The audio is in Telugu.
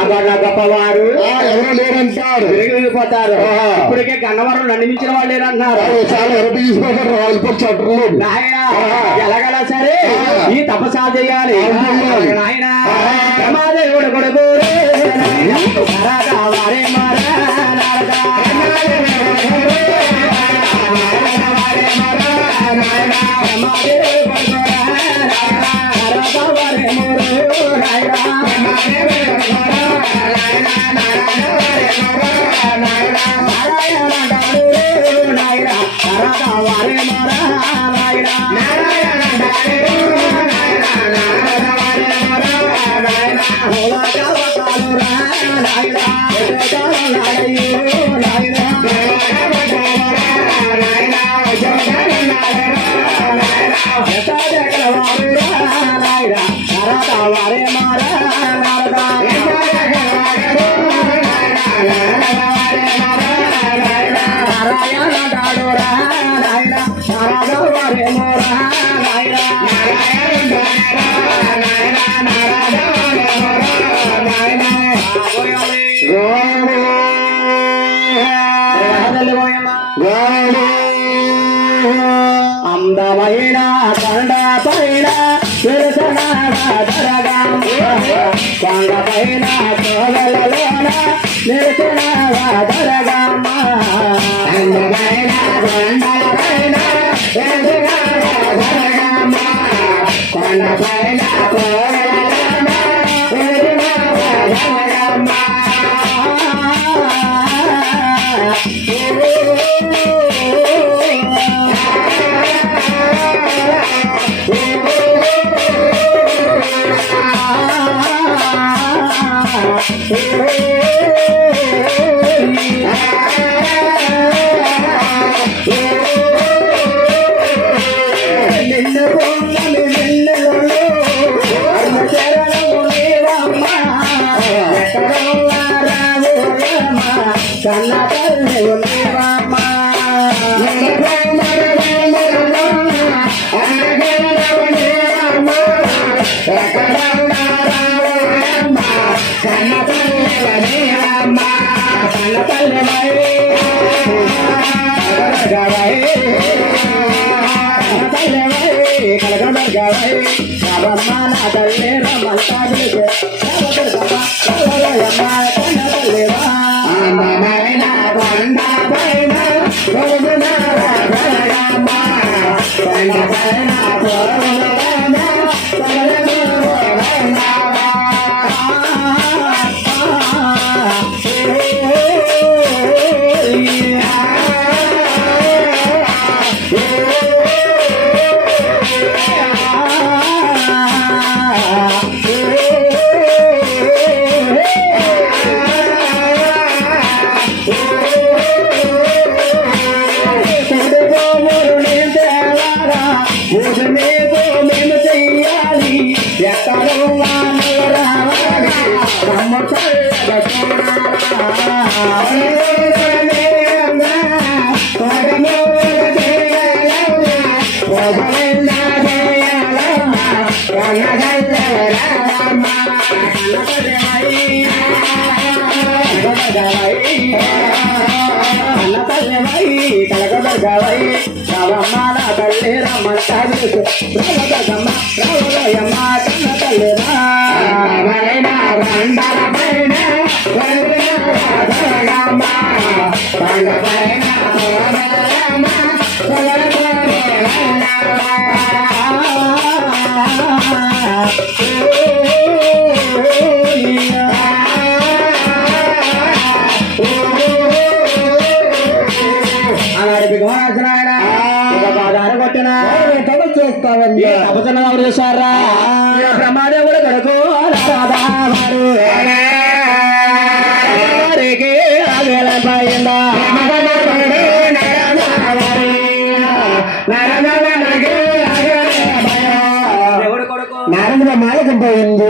గొప్పవారు ఎవరు లేరంటారు తిరిగిపోతారు ఆ. ఇప్పటికే గన్నవరం నన్ను మించిన వాళ్ళు లేరంటున్నారు వాళ్ళు చాలా ఎరటి తీసుకుంటారు నాయన ఆ. ఎలాగలా సరే. ఈ తపస్సాలు చేయాలి. నాయన ఆ. బ్రహ్మదేవుడు కొడుకు నరగా వారే అందమైన కొండ పైన నిరసనగా కొండ పైన తోగలలోన నిరసనగా దరగమ్మ అందమైన కొండ పైన తల్లి నీవమ్మ కన్న తల్లి అందమైన కొండ పైన రోజున కొండ పైన మేము కలగబగవై రవమ్మాల తల్లి రమ్మంటాడు రవగమ్మ రవగయమ్మ కన్న తల్లి రామైనా పైన తపసన ఎవరు చేశారా? అవేళపైందా దేవుడు కొడుకు? నారాయణ మాలకం పోయింది.